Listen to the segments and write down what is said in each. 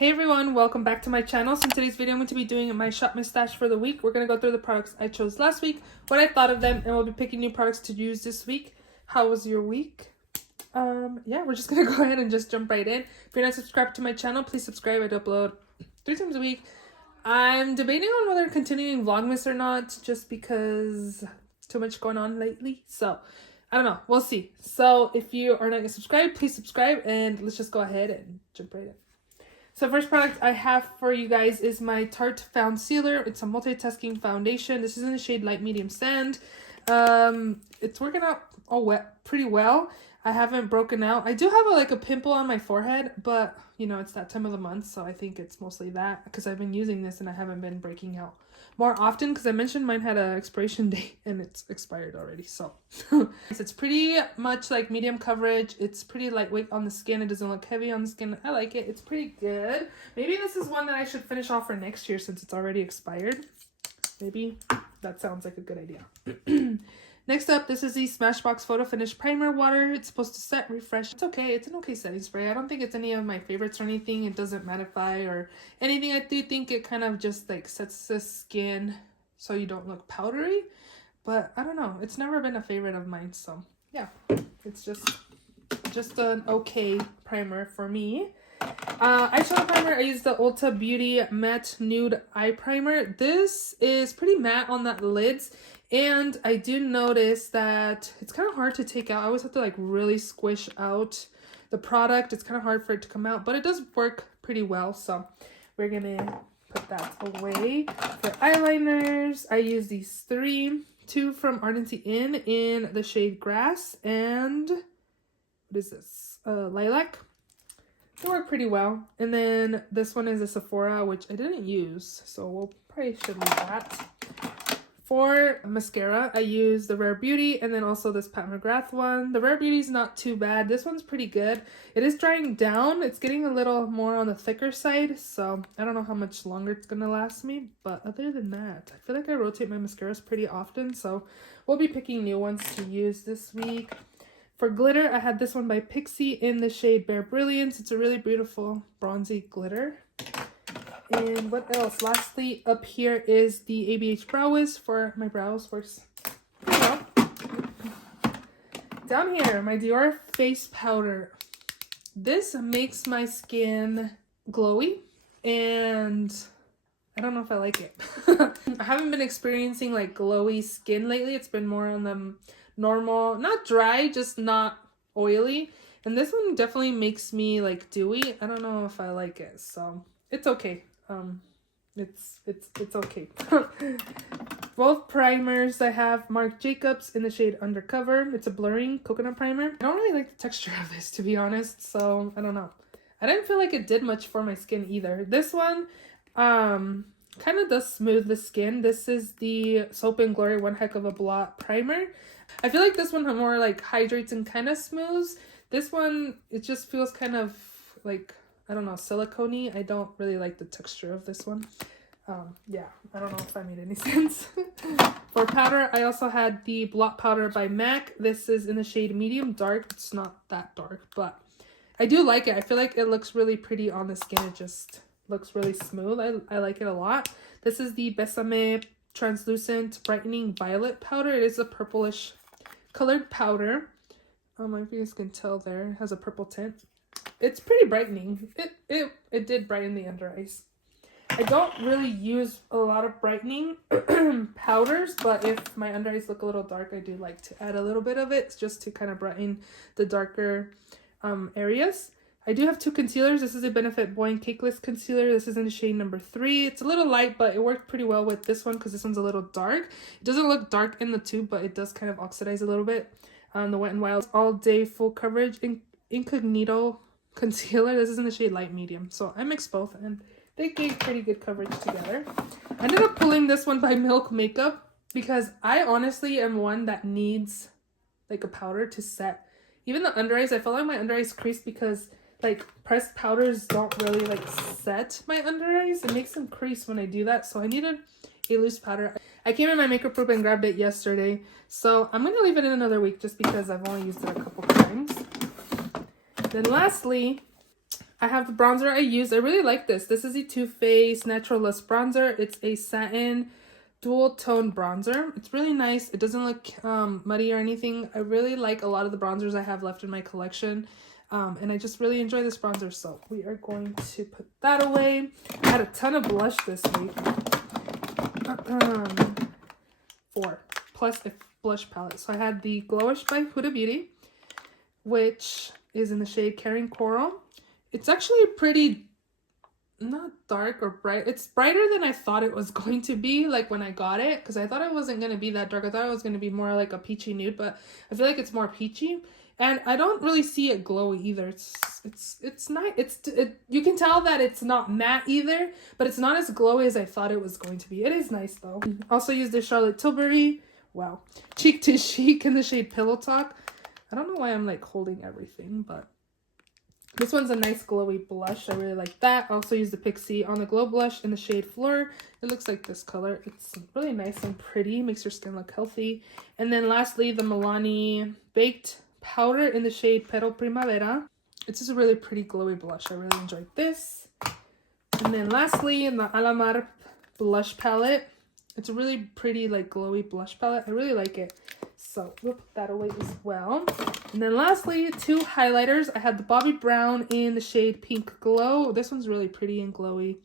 Hey everyone, welcome back to my channel. So in today's video, I'm going to be doing my shop my stash for the week. We're going to go through the products I chose last week, what I thought of them, and we'll be picking new products to use this week. How was your week? Yeah, we're just going to go ahead and just jump right in. If you're not subscribed to my channel, please subscribe. I upload 3 times a week. I'm debating on whether continuing Vlogmas or not, just because it's too much going on lately. So I don't know, we'll see. So if you are not yet subscribed, please subscribe, and let's just go ahead and jump right in. So first product I have for you guys is my Tarte Found Sealer. It's a multitasking foundation. This is in the shade Light Medium Sand. It's working out pretty well. I haven't broken out. I do have a pimple on my forehead, but you know, it's that time of the month, so I think it's mostly that because I've been using this and I haven't been breaking out more often because I mentioned mine had an expiration date and it's expired already. So it's pretty much like medium coverage. It's pretty lightweight on the skin. It doesn't look heavy on the skin. I like it. It's pretty good. Maybe this is one that I should finish off for next year since it's already expired. Maybe that sounds like a good idea. Next up, this is the Smashbox Photo Finish Primer Water. It's supposed to set, refresh. It's okay. It's an okay setting spray. I don't think it's any of my favorites or anything. It doesn't mattify or anything. I do think it kind of just like sets the skin so you don't look powdery. But I don't know. It's never been a favorite of mine. So yeah, it's just an okay primer for me. Eyeshadow primer, I used the Ulta Beauty Matte Nude Eye Primer. This is pretty matte on the lids, and I do notice that it's kind of hard to take out. I always have to like really squish out the product. It's kind of hard for it to come out, but it does work pretty well. So we're gonna put that away. For eyeliners, I use these 2 from Ardency Inn in the shade Grass and what is this? Lilac. They work pretty well. And then this one is a Sephora, which I didn't use, so we'll probably should leave that. For mascara, I use the Rare Beauty and then also this Pat McGrath one. The Rare Beauty is not too bad. This one's pretty good. It is drying down. It's getting a little more on the thicker side, so I don't know how much longer it's going to last me. But other than that, I feel like I rotate my mascaras pretty often, so we'll be picking new ones to use this week. For glitter, I had this one by Pixi in the shade Bare Brilliance. It's a really beautiful bronzy glitter. And what else? Lastly, up here is the ABH Brow Wiz for my brows. Works pretty well. Down here, my Dior Face Powder. This makes my skin glowy, and I don't know if I like it. I haven't been experiencing like glowy skin lately. It's been more on the normal, not dry, just not oily, and this one definitely makes me like dewy. I don't know if I like it, so it's okay. It's okay. Both primers, I have Marc Jacobs in the shade Undercover. It's a blurring coconut primer. I don't really like the texture of this, to be honest, so I don't know. I didn't feel like it did much for my skin either. This one kind of does smooth the skin. This is the Soap and Glory One Heck of a Blot primer. I feel like this one more like hydrates and kind of smooths. This one, it just feels kind of like, I don't know, silicone-y. I don't really like the texture of this one. Yeah, I don't know if that made any sense. For powder, I also had the Blot Powder by MAC. This is in the shade Medium Dark. It's not that dark, but I do like it. I feel like it looks really pretty on the skin. It just looks really smooth. I like it a lot. This is the Besame Translucent Brightening Violet Powder. It is a purplish colored powder. If you guys can tell there, it has a purple tint. It's pretty brightening. It did brighten the under eyes. I don't really use a lot of brightening powders, but if my under eyes look a little dark, I do like to add a little bit of it just to kind of brighten the darker areas. I do have 2 concealers. This is a Benefit Boy and Cakeless Concealer. This is in the shade number 3. It's a little light, but it worked pretty well with this one because this one's a little dark. It doesn't look dark in the tube, but it does kind of oxidize a little bit. The Wet n Wild All Day Full Coverage Incognito Concealer. This is in the shade Light Medium. So I mixed both, and they gave pretty good coverage together. I ended up pulling this one by Milk Makeup because I honestly am one that needs like a powder to set. Even the under eyes, I feel like my under eyes crease because like pressed powders don't really like set my under eyes. It makes them crease when I do that, so I needed a loose powder. I came in my makeup group and grabbed it yesterday, so I'm gonna leave it in another week just because I've only used it a couple times. Then lastly, I have the bronzer I used. I really like this. This is the Too Faced Natural Lush Bronzer. It's a satin dual tone bronzer. It's really nice. It doesn't look muddy or anything. I really like a lot of the bronzers I have left in my collection. And I just really enjoy this bronzer. So we are going to put that away. I had a ton of blush this week. 4 plus a blush palette. So I had the Glowish by Huda Beauty, which is in the shade Caring Coral. It's actually pretty, not dark or bright. It's brighter than I thought it was going to be, like when I got it, because I thought it wasn't going to be that dark. I thought it was going to be more like a peachy nude, but I feel like it's more peachy. And I don't really see it glowy either. It's nice. You can tell that it's not matte either, but it's not as glowy as I thought it was going to be. It is nice though. Also used the Charlotte Tilbury, wow, Cheek to Chic in the shade Pillow Talk. I don't know why I'm like holding everything, but this one's a nice glowy blush. I really like that. I also use the Pixie On The Glow blush in the shade Fleur. It looks like this color. It's really nice and pretty. Makes your skin look healthy. And then lastly, the Milani Baked Powder in the shade Pero Primavera. It's just a really pretty glowy blush. I really enjoyed this. And then lastly, in the Alamar blush palette. It's a really pretty like glowy blush palette. I really like it. So we'll put that away as well. And then lastly, 2 highlighters. I had the Bobbi Brown in the shade Pink Glow. This one's really pretty and glowy.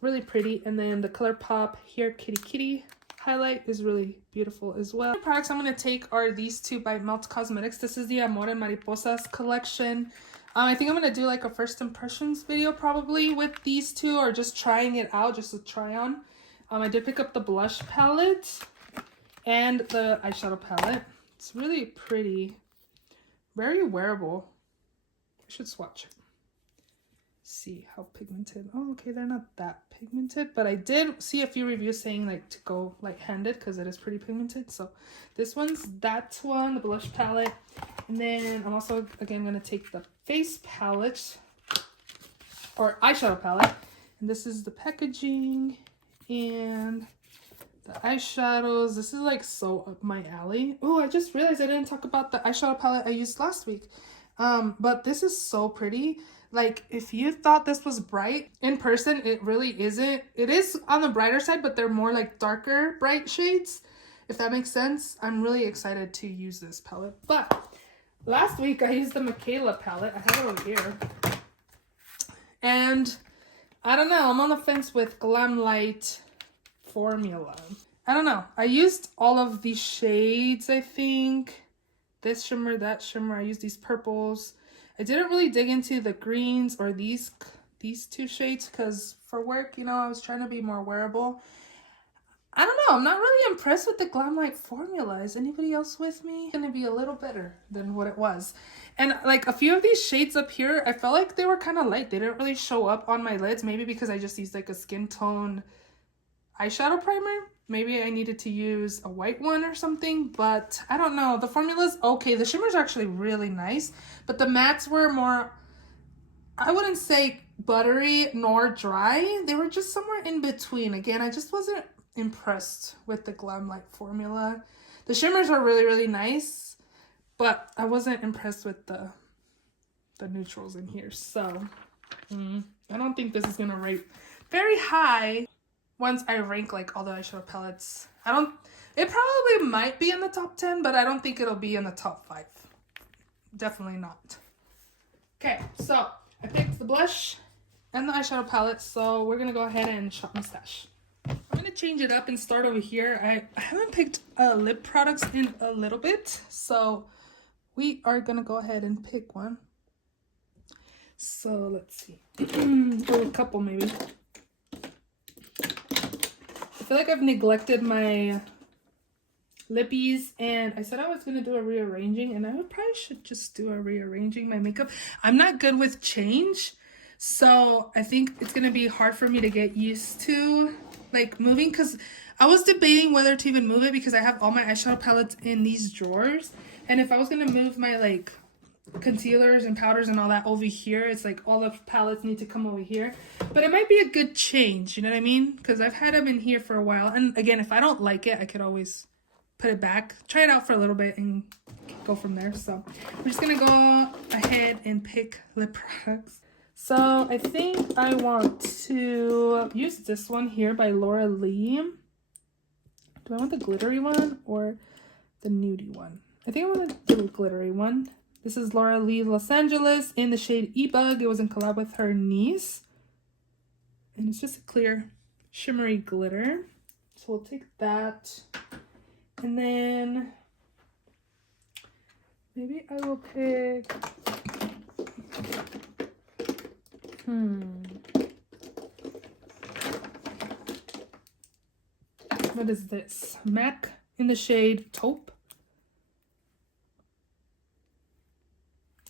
Really pretty. And then the ColourPop Here Kitty Kitty highlight is really beautiful as well. The products I'm going to take are these 2 by Melt Cosmetics. This is the Amor and Mariposas collection. I think I'm going to do like a first impressions video probably with these 2, or just trying it out, just to try on. I did pick up the blush palette and the eyeshadow palette. It's really pretty. Very wearable. I should swatch it. See how pigmented. Oh, okay, they're not that pigmented, but I did see a few reviews saying like to go light-handed because it is pretty pigmented. So this one's that one, the blush palette. And then I'm also again going to take the face palette or eyeshadow palette. And this is the packaging and the eyeshadows. This is like so up my alley. Oh, I just realized I didn't talk about the eyeshadow palette I used last week. But this is so pretty. Like, if you thought this was bright, in person, it really isn't. It is on the brighter side, but they're more like darker, bright shades, if that makes sense. I'm really excited to use this palette. But last week, I used the Michaela palette. I have it over here. And I don't know. I'm on the fence with Glam Light Formula. I don't know. I used all of these shades, I think. This shimmer, that shimmer. I used these purples. I didn't really dig into the greens or these 2 shades because for work, you know, I was trying to be more wearable. I don't know. I'm not really impressed with the Glam Light Formula. Is anybody else with me? It's going to be a little better than what it was. And like a few of these shades up here, I felt like they were kind of light. They didn't really show up on my lids. Maybe because I just used like a skin tone eyeshadow primer. Maybe I needed to use a white one or something, but I don't know. The formula's okay. The shimmer's actually really nice, but the mattes were more, I wouldn't say buttery nor dry. They were just somewhere in between. Again, I just wasn't impressed with the Glam Light Formula. The shimmers are really, really nice, but I wasn't impressed with the neutrals in here. So I don't think this is gonna rate very high. Once I rank like all the eyeshadow palettes, it probably might be in the top 10, but I don't think it'll be in the top 5. Definitely not. Okay, so I picked the blush and the eyeshadow palette, so we're gonna go ahead and shop my stash. I'm gonna change it up and start over here. I haven't picked lip products in a little bit, so we are gonna go ahead and pick one. So let's see, or a couple maybe. I feel like I've neglected my lippies, and I said I was going to do a rearranging, and I probably should just do a rearranging my makeup. I'm not good with change, so I think it's going to be hard for me to get used to like moving, because I was debating whether to even move it because I have all my eyeshadow palettes in these drawers, and if I was going to move my like concealers and powders and all that over here, it's like all the palettes need to come over here. But it might be a good change, you know what I mean? Because I've had them in here for a while, and again, if I don't like it, I could always put it back, try it out for a little bit, and go from there. So I'm just gonna go ahead and pick lip products. So I think I want to use this one here by Laura Lee. Do I want the glittery one or the nudie one? I think I want the glittery one. This is Laura Lee Los Angeles in the shade E-Bug. It was in collab with her niece. And it's just a clear shimmery glitter. So we'll take that. And then maybe I will pick... What is this? MAC in the shade Taupe.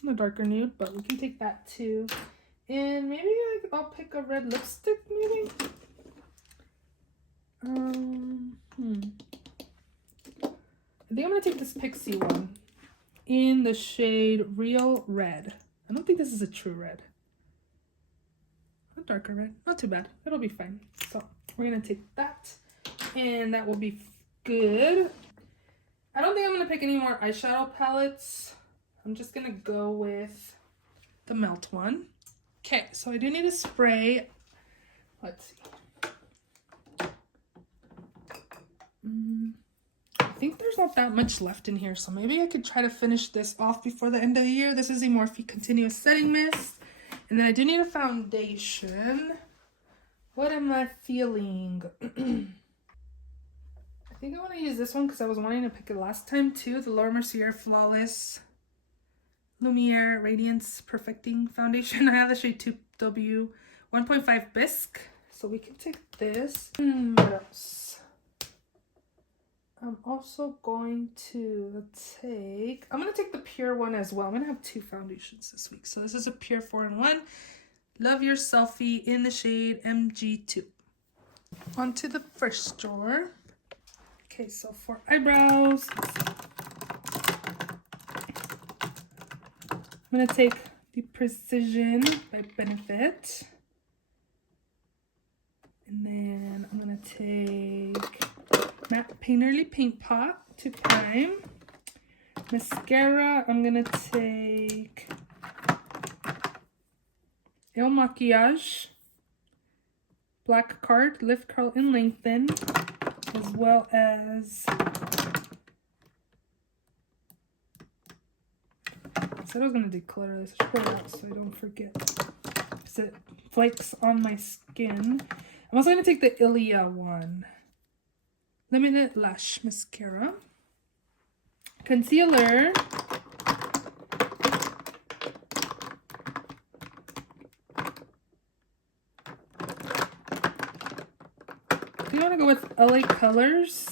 A darker nude, but we can take that too. And maybe I'll pick a red lipstick, maybe. I think I'm gonna take this Pixie one in the shade Real Red. I don't think this is a true red. A darker red, not too bad. It'll be fine. So we're gonna take that, and that will be good. I don't think I'm gonna pick any more eyeshadow palettes. I'm just gonna go with the Melt one. Okay, so I do need a spray. Let's see. I think there's not that much left in here, so maybe I could try to finish this off before the end of the year. This is a Morphe Continuous Setting Mist. And then I do need a foundation. What am I feeling? I think I want to use this one because I was wanting to pick it last time too. The Laura Mercier Flawless Lumiere Radiance Perfecting Foundation. I have the shade 2W 1.5 Bisque. So we can take this. What else? I'm also going to take... I'm going to take the Pure one as well. I'm going to have two foundations this week. So this is a Pure 4-in-1. Love Your Selfie in the shade MG2. On to the first drawer. Okay, so for eyebrows, I'm going to take the Precision by Benefit. And then I'm going to take Matte Painterly Paint Pot to prime. Mascara, I'm going to take El Maquillage Black Card Lift, Curl, and Lengthen, as well as... I said I was going to declutter this. I should pull it out so I don't forget. Because it flakes on my skin. I'm also going to take the Ilia one. Limited Lash Mascara. Concealer. I want to go with LA Colors.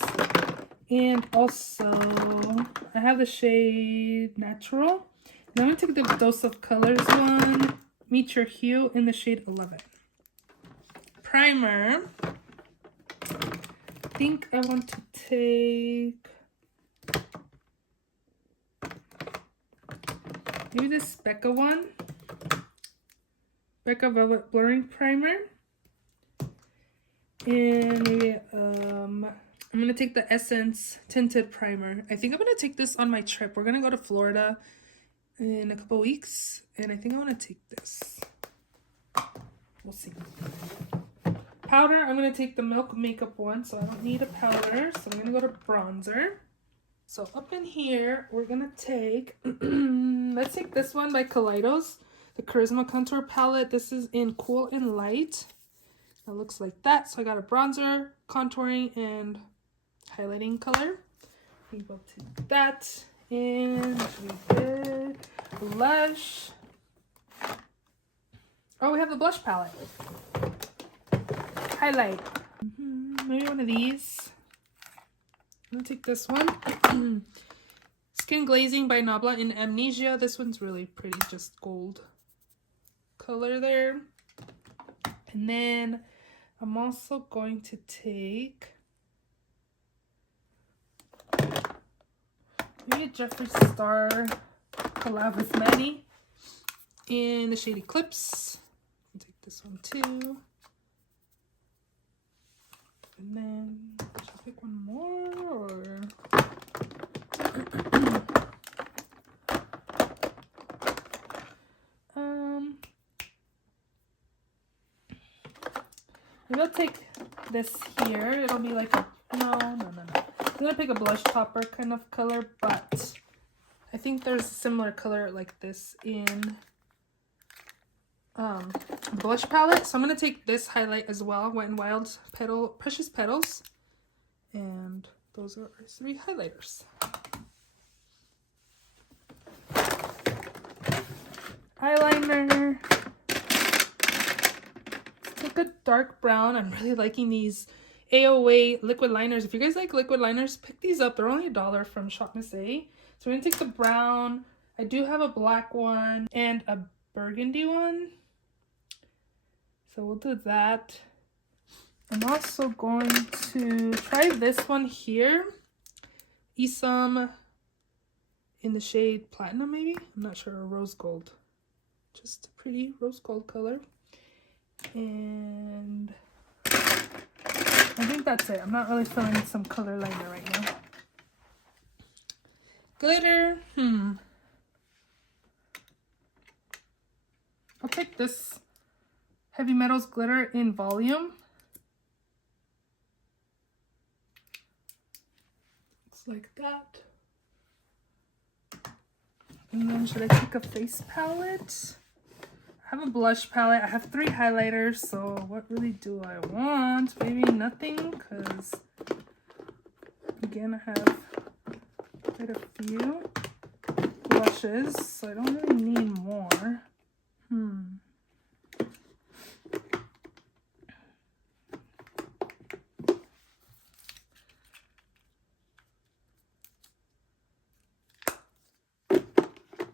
And also, I have the shade Natural. And I'm going to take the Dose of Colors one. Meet Your Hue in the shade 11. Primer. I think I want to take maybe this Becca one. Becca Velvet Blurring Primer. And maybe I'm going to take the Essence Tinted Primer. I think I'm going to take this on my trip. We're going to go to Florida in a couple weeks. And I think I want to take this. We'll see. Powder, I'm going to take the Milk Makeup one, so I don't need a powder. So I'm going to go to bronzer. So up in here, we're going to take, let's take this one by Kaleidos, the Charisma Contour Palette. This is in Cool and Light. It looks like that. So I got a bronzer, contouring, and highlighting color. We will take that. And we did blush. Oh, we have the blush palette. Highlight. Maybe one of these. I'm gonna take this one. Skin Glazing by Nabla in Amnesia. This one's really pretty, just gold color there. And then I'm also going to take maybe a Jeffree Star collab with Maddie in the shade Eclipse. I'll take this one too. And then, should I pick one more, or? Maybe I'll take this here. It'll be like a, no. I'm gonna pick a blush topper kind of color, but I think there's a similar color like this in the blush palette. So I'm gonna take this highlight as well, Wet n Wild Precious Petals, and those are our 3 highlighters. Eyeliner. Let's take a dark brown. I'm really liking these AOA liquid liners. If you guys like liquid liners, pick these up. They're only $1 from Shop Miss A. So we're gonna take the brown. I do have a black one and a burgundy one. So we'll do that. I'm also going to try this one here. Isom in the shade Platinum, maybe? I'm not sure, or Rose Gold. Just a pretty rose gold color. And I think that's it. I'm not really feeling some color liner right now. Glitter. I'll take this Heavy Metals glitter in volume. Looks like that. And then should I take a face palette? I have a blush palette. I have 3 highlighters, so what really do I want? Maybe nothing, because again, I have quite a few blushes, so I don't really need more.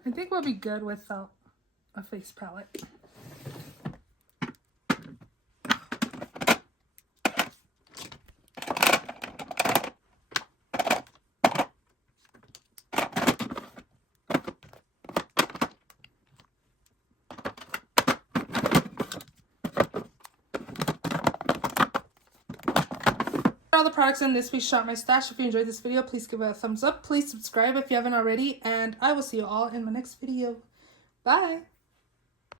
I think we'll be good without a face palette. All the products in this week's Shop My Stash. If you enjoyed this video, please give it a thumbs up. Please subscribe if you haven't already, and I will see you all in my next video. Bye!